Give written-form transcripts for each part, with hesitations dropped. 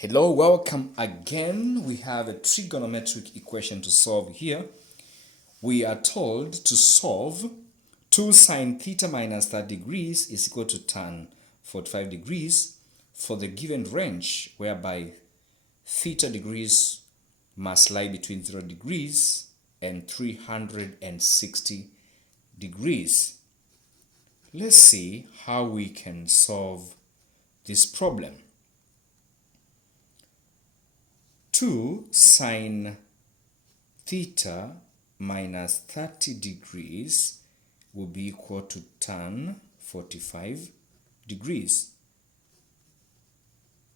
Hello, welcome again. We have a trigonometric equation to solve here. We are told to solve 2 sine theta minus 30 degrees is equal to tan 45 degrees for the given range whereby theta degrees must lie between 0 degrees and 360 degrees. Let's see how we can solve this problem. 2 sine theta minus 30 degrees will be equal to tan 45 degrees.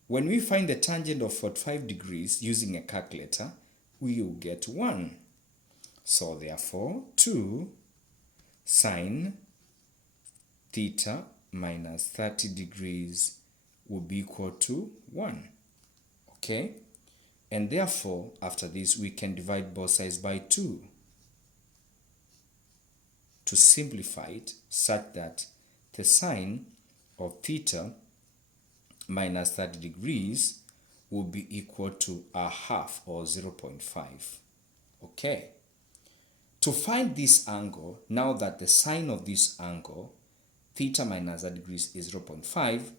When we find the tangent of 45 degrees using a calculator, we will get 1. So therefore, 2 sine theta minus 30 degrees will be equal to 1. Okay? And therefore, after this, we can divide both sides by 2 to simplify it such that the sine of theta minus 30 degrees will be equal to a half or 0.5. Okay. To find this angle, now that the sine of this angle, theta minus 30 degrees is 0.5,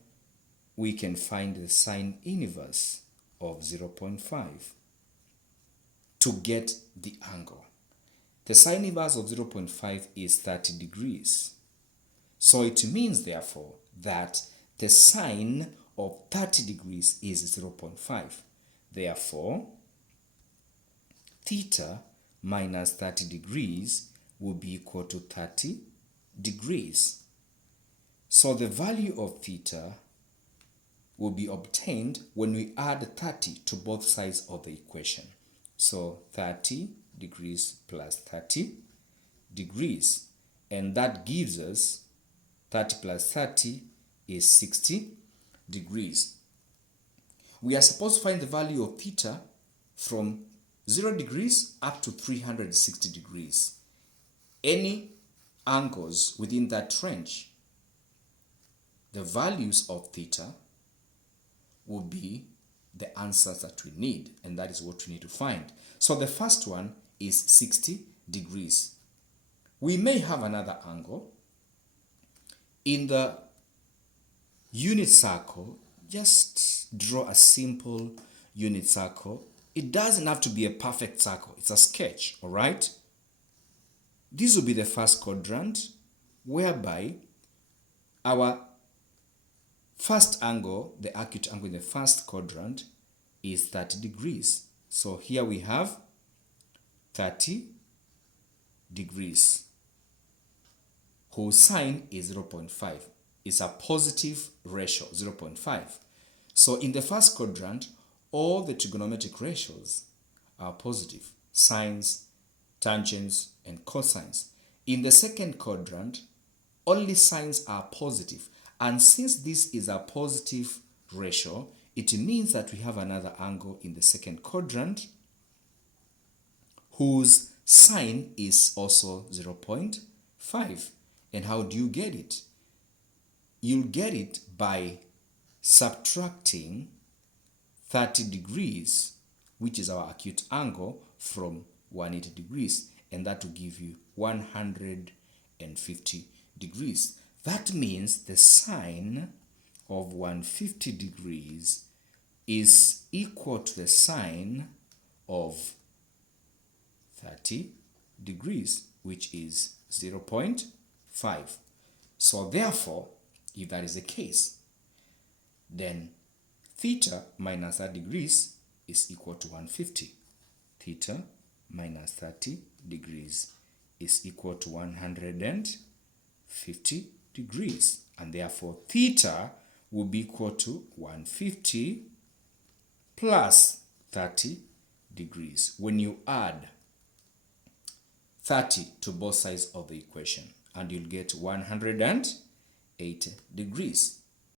we can find the sine inverse of 0.5 to get the angle. The sine inverse of 0.5 is 30 degrees. So it means, therefore, that the sine of 30 degrees is 0.5. Therefore, theta minus 30 degrees will be equal to 30 degrees. So the value of theta will be obtained when we add 30 to both sides of the equation. So 30 degrees plus 30 degrees. And that gives us 30 plus 30 is 60 degrees. We are supposed to find the value of theta from 0 degrees up to 360 degrees. Any angles within that range, the values of theta will be the answers that we need, and that is what we need to find. So the first one is 60 degrees. We may have another angle. In the unit circle, just draw a simple unit circle. It doesn't have to be a perfect circle. It's a sketch, all right? This will be the first quadrant, whereby our first angle, the acute angle in the first quadrant, is 30 degrees. So here we have 30 degrees, whose sine is 0.5. It's a positive ratio, 0.5. So in the first quadrant, all the trigonometric ratios are positive: sines, tangents, and cosines. In the second quadrant, only sines are positive. And since this is a positive ratio, it means that we have another angle in the second quadrant whose sine is also 0.5. And how do you get it? You'll get it by subtracting 30 degrees, which is our acute angle, from 180 degrees. And that will give you 150 degrees. That means the sine of 150 degrees is equal to the sine of 30 degrees, which is 0.5. So therefore, if that is the case, then theta minus 30 degrees is equal to 150. Theta minus 30 degrees is equal to 150 degrees, and therefore theta will be equal to 150 plus 30 degrees. When you add 30 to both sides of the equation, and you'll get 180 degrees.